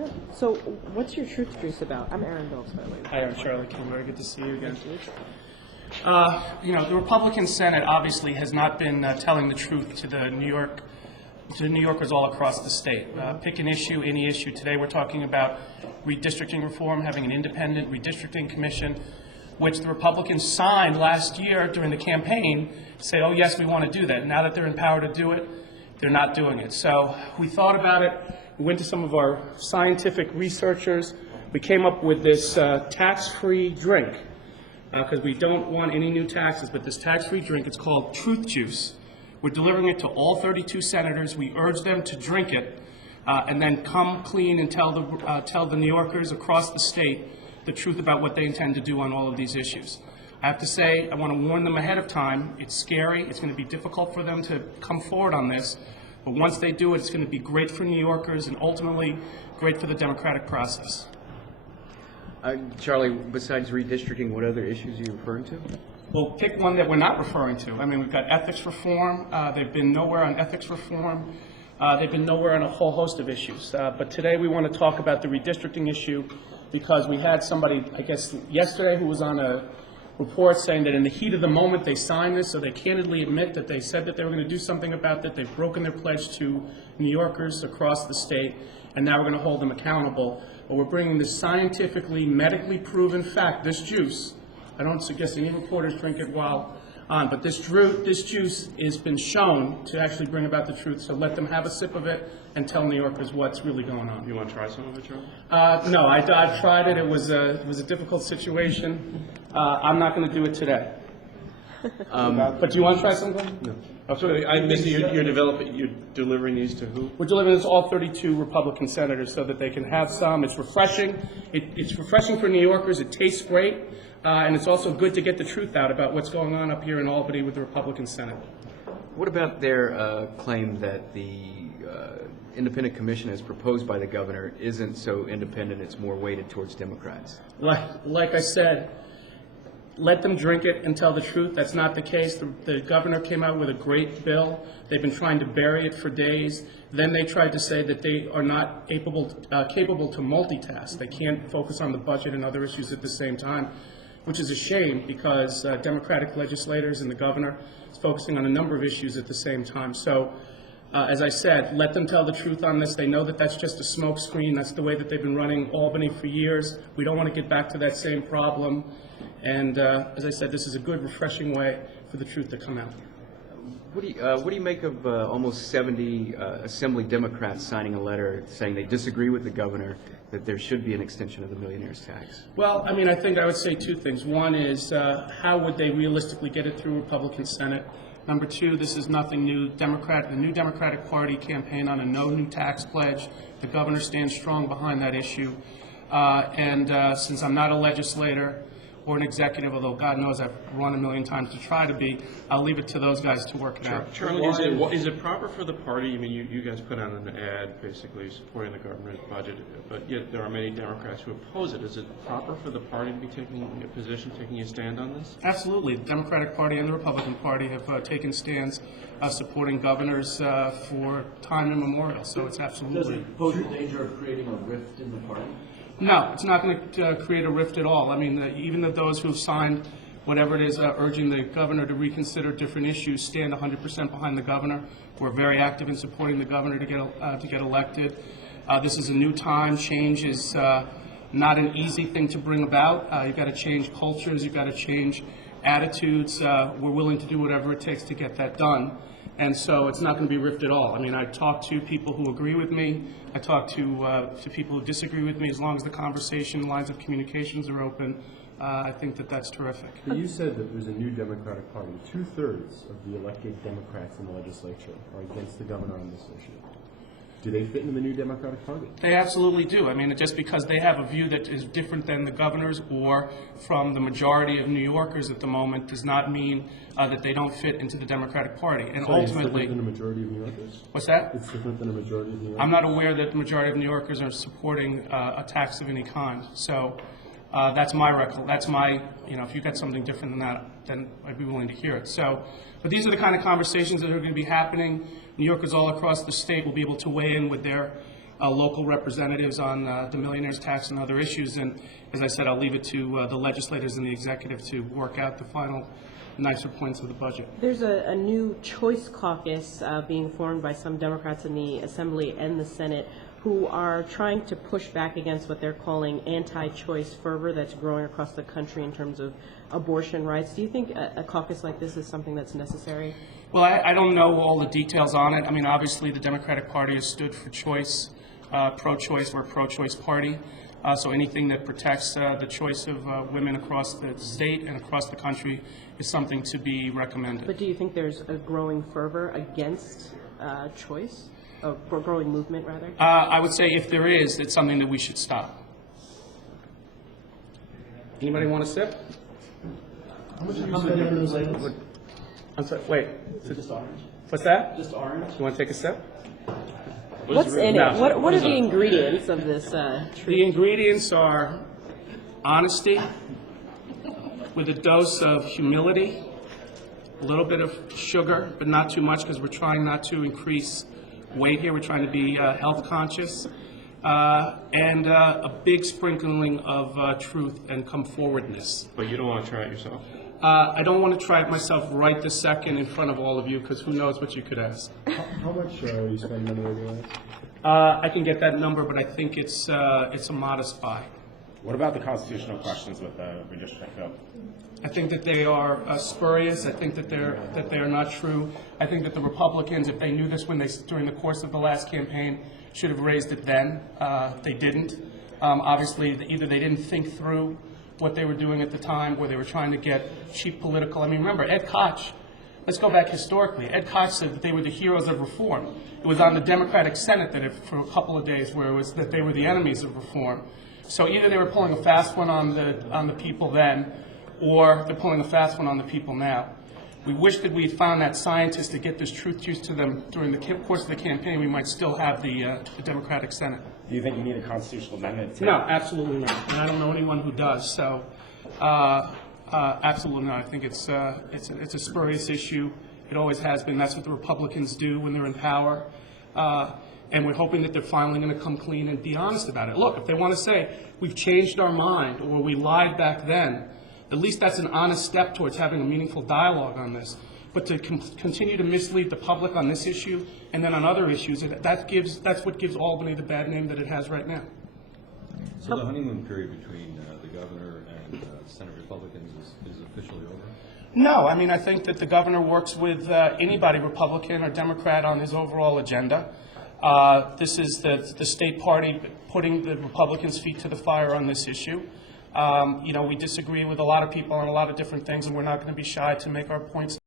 Yeah. So, what's your truth juice about? I'm Aaron Bilks, by the way. Hi, I'm Charlie Kilmer. Good to see you again. The Republican Senate obviously has not been telling the truth to the New Yorkers all across the state. Pick an issue, any issue. Today we're talking about redistricting reform, having an independent redistricting commission, which the Republicans signed last year during the campaign, say, oh yes, we want to do that. Now that they're in power to do it, they're not doing it. So we thought about it. We went to some of our scientific researchers. We came up with this tax-free drink, because we don't want any new taxes, but this tax-free drink, it's called Truth Juice. We're delivering it to all 32 senators. We urge them to drink it and then come clean and tell the New Yorkers across the state the truth about what they intend to do on all of these issues. I have to say, I want to warn them ahead of time. It's scary. It's going to be difficult for them to come forward on this. But once they do it, it's going to be great for New Yorkers and ultimately great for the democratic process. Charlie, besides redistricting, what other issues are you referring to? Well, pick one that we're not referring to. I mean, we've got ethics reform. They've been nowhere on ethics reform. They've been nowhere on a whole host of issues. But today we want to talk about the redistricting issue because we had somebody, I guess, yesterday who was on a report saying that in the heat of the moment they signed this, so they candidly admit that they said that they were going to do something about that. They've broken their pledge to New Yorkers across the state, and now we're going to hold them accountable. But we're bringing this scientifically, medically proven fact, this juice. I don't suggest any reporters drink it while on, but this juice has been shown to actually bring about the truth. So let them have a sip of it and tell New Yorkers what's really going on. You want to try some of it, Charlie? No, I tried it. It was a difficult situation. I'm not going to do it today. But do you want to try something? No. So I missed you're delivering these to who? We're delivering this to all 32 Republican senators so that they can have some. It's refreshing. It's refreshing for New Yorkers. It tastes great. And it's also good to get the truth out about what's going on up here in Albany with the Republican Senate. What about their claim that the independent commission as proposed by the governor isn't so independent, it's more weighted towards Democrats? Like I said, let them drink it and tell the truth. That's not the case. The governor came out with a great bill. They've been trying to bury it for days. Then they tried to say that they are not capable to multitask. They can't focus on the budget and other issues at the same time, which is a shame because Democratic legislators and the governor is focusing on a number of issues at the same time. So, as I said, let them tell the truth on this. They know that that's just a smokescreen. That's the way that they've been running Albany for years. We don't want to get back to that same problem. And as I said, this is a good, refreshing way for the truth to come out. What do you make of almost 70 Assembly Democrats signing a letter saying they disagree with the governor that there should be an extension of the millionaire's tax? Well, I mean, I think I would say two things. One is how would they realistically get it through Republican Senate? Number two, this is nothing new. The new Democratic Party campaign on a no new tax pledge. The governor stands strong behind that issue. And since I'm not a legislator or an executive, although God knows I've run a million times to try to be, I'll leave it to those guys to work it out. Charlie, is it proper for the party? I mean, you guys put out an ad basically supporting the government budget, but yet there are many Democrats who oppose it. Is it proper for the party to be taking a position, taking a stand on this? Absolutely. The Democratic Party and the Republican Party have taken stands supporting governors for time immemorial, so it's absolutely... Does it pose the danger of creating a rift in the party? No, it's not going to create a rift at all. I mean, even those who've signed whatever it is urging the governor to reconsider different issues stand 100% behind the governor. We're very active in supporting the governor to get elected. This is a new time. Change is not an easy thing to bring about. You've got to change cultures. You've got to change attitudes. We're willing to do whatever it takes to get that done. And so it's not going to be rift at all. I mean, I talk to people who agree with me. I talk to people who disagree with me. As long as the conversation lines of communications are open, I think that that's terrific. But you said that there's a new Democratic Party. 2/3 of the elected Democrats in the legislature are against the governor on this issue. Do they fit in the new Democratic Party? They absolutely do. I mean, just because they have a view that is different than the governor's or from the majority of New Yorkers at the moment does not mean that they don't fit into the Democratic Party. And So ultimately, it's different than a majority of New Yorkers? what's that? It's different than a majority of New Yorkers? I'm not aware that the majority of New Yorkers are supporting a tax of any kind. So that's my if you got something different than that, then I'd be willing to hear it. So, but these are the kind of conversations that are going to be happening. New Yorkers all across the state will be able to weigh in with their local representatives on the millionaire's tax and other issues. And as I said, I'll leave it to the legislators and the executive to work out the final nicer points of the budget. There's a new choice caucus being formed by some Democrats in the Assembly and the Senate who are trying to push back against what they're calling anti-choice fervor that's growing across the country in terms of abortion rights. Do you think a caucus like this is something that's necessary? Well, I don't know all the details on it. I mean, obviously, the Democratic Party has stood for choice, pro-choice. We're a pro-choice party. So anything that protects the choice of women across the state and across the country is something to be recommended. But do you think there's a growing fervor against choice? A growing movement, rather? I would say if there is, it's something that we should stop. Anybody want to sip? I'm sorry, wait. Just orange? What's that? Just orange? You want to take a sip? What's in No. it? What are the ingredients of this treat? The ingredients are honesty with a dose of humility, a little bit of sugar, but not too much because we're trying not to increase weight here. We're trying to be health conscious, and a big sprinkling of truth and come forwardness. But you don't want to try it yourself? I don't want to try it myself right this second in front of all of you because who knows what you could ask. How much are you spending on the radio? I can get that number, but I think it's a modest buy. What about the constitutional questions with the redistricting bill? I think that they are spurious. I think that they are not true. I think that the Republicans, if they knew this during the course of the last campaign, should have raised it then. They didn't. Obviously, either they didn't think through what they were doing at the time, or they were trying to get cheap political. I mean, remember, Ed Koch, let's go back historically. Ed Koch said that they were the heroes of reform. It was on the Democratic Senate for a couple of days where it was that they were the enemies of reform. So either they were pulling a fast one on the people then, or they're pulling a fast one on the people now. We wish that we had found that scientist to get this truth juice to them during the course of the campaign. We might still have the Democratic Senate. Do you think you need a constitutional amendment? No, absolutely not. And I don't know anyone who does. So, absolutely not. I think it's a spurious issue. It always has been. That's what the Republicans do when they're in power. And we're hoping that they're finally going to come clean and be honest about it. Look, if they want to say we've changed our mind or we lied back then, at least that's an honest step towards having a meaningful dialogue on this. But to continue to mislead the public on this issue and then on other issues, that's what gives Albany the bad name that it has right now. So the honeymoon period between the governor and Senate Republicans is officially over? No, I mean, I think that the governor works with anybody, Republican or Democrat, on his overall agenda. This is the state party putting the Republicans' feet to the fire on this issue. We disagree with a lot of people on a lot of different things, and we're not going to be shy to make our points